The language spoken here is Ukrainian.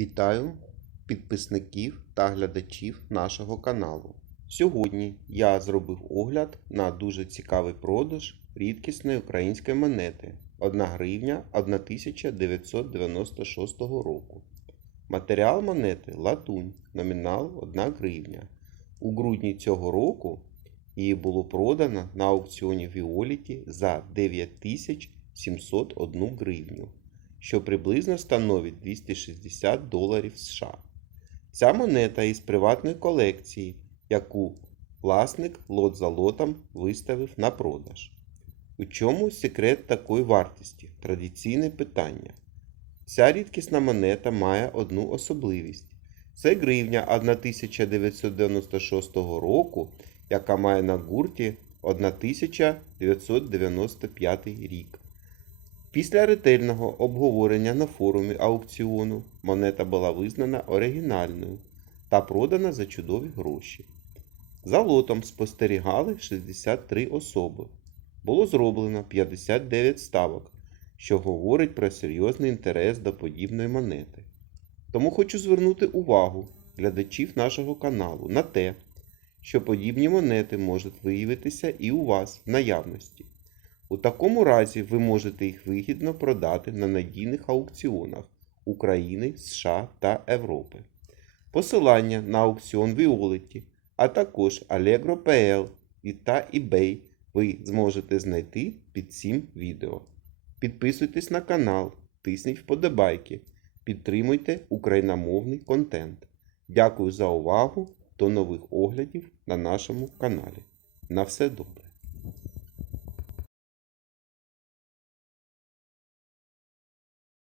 Вітаю підписників та глядачів нашого каналу. Сьогодні я зробив огляд на дуже цікавий продаж рідкісної української монети 1 гривня 1996 року. Матеріал монети латунь, номінал 1 гривня. У грудні цього року її було продано на аукціоні Віоліті за 9701 гривню що приблизно становить 260 доларів США. Ця монета із приватної колекції, яку власник лот за лотом виставив на продаж. У чому секрет такої вартості? Традиційне питання. Ця рідкісна монета має одну особливість. Це гривня 1996 року, яка має на гурті 1995 рік. Після ретельного обговорення на форумі аукціону монета була визнана оригінальною та продана за чудові гроші. За лотом спостерігали 63 особи. Було зроблено 59 ставок, що говорить про серйозний інтерес до подібної монети. Тому хочу звернути увагу глядачів нашого каналу на те, що подібні монети можуть виявитися і у вас в наявності. У такому разі ви можете їх вигідно продати на надійних аукціонах України, США та Європи. Посилання на аукціон Violet, а також Allegro.pl та eBay ви зможете знайти під цим відео. Підписуйтесь на канал, тисніть вподобайки, підтримуйте україномовний контент. Дякую за увагу. До нових оглядів на нашому каналі. На все добре!